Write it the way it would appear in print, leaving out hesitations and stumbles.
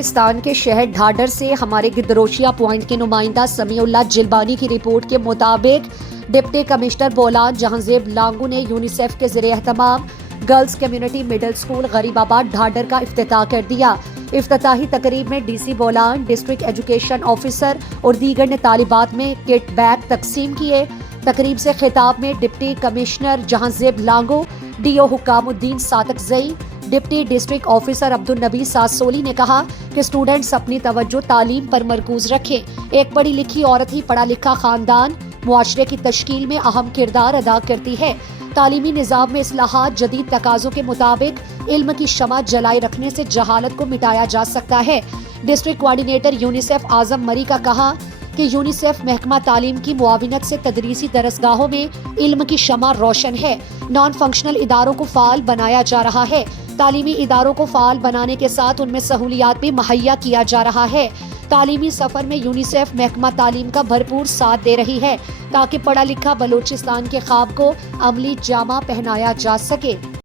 بلوچستان کے شہر ڈھاڈر سے ہمارے گدروشیا پوائنٹ کے نمائندہ سمیع اللہ جلبانی کی رپورٹ کے مطابق ڈپٹی کمشنر بولان جہانزیب لانگو نے یونیسیف کے زیر اہتمام گرلز کمیونٹی مڈل اسکول غریب آباد ڈھاڈر کا افتتاح کر دیا۔ افتتاحی تقریب میں D C Bolan, district education officer اور دیگر نے طالبات میں کٹ بیگ تقسیم کیے۔ تقریب سے خطاب میں deputy commissioner Jahanzeb Lango, D O حکام الدین صادق Zai, deputy district officer Abdul Nabi ساسولی نے کہا کہ اسٹوڈنٹس اپنی توجہ تعلیم پر مرکوز رکھیں۔ ایک پڑھی لکھی عورت ہی پڑھا لکھا خاندان معاشرے کی تشکیل میں اہم کردار ادا کرتی ہے۔ تعلیمی نظام میں اصلاحات جدید تقاضوں کے مطابق علم کی شمع جلائے رکھنے سے جہالت کو مٹایا جا سکتا ہے۔ ڈسٹرکٹ کوآرڈینیٹر یونیسیف اعظم مری کا کہا کہ یونیسیف محکمہ تعلیم کی معاونت سے تدریسی درسگاہوں میں علم کی شمع روشن ہے۔ نان فنکشنل اداروں کو فعال بنایا جا رہا ہے۔ تعلیمی اداروں کو فعال بنانے کے ساتھ ان میں سہولیات بھی مہیا کیا جا رہا ہے۔ تعلیمی سفر میں یونیسیف محکمہ تعلیم کا بھرپور ساتھ دے رہی ہے تاکہ پڑھا لکھا بلوچستان کے خواب کو عملی جامہ پہنایا جا سکے۔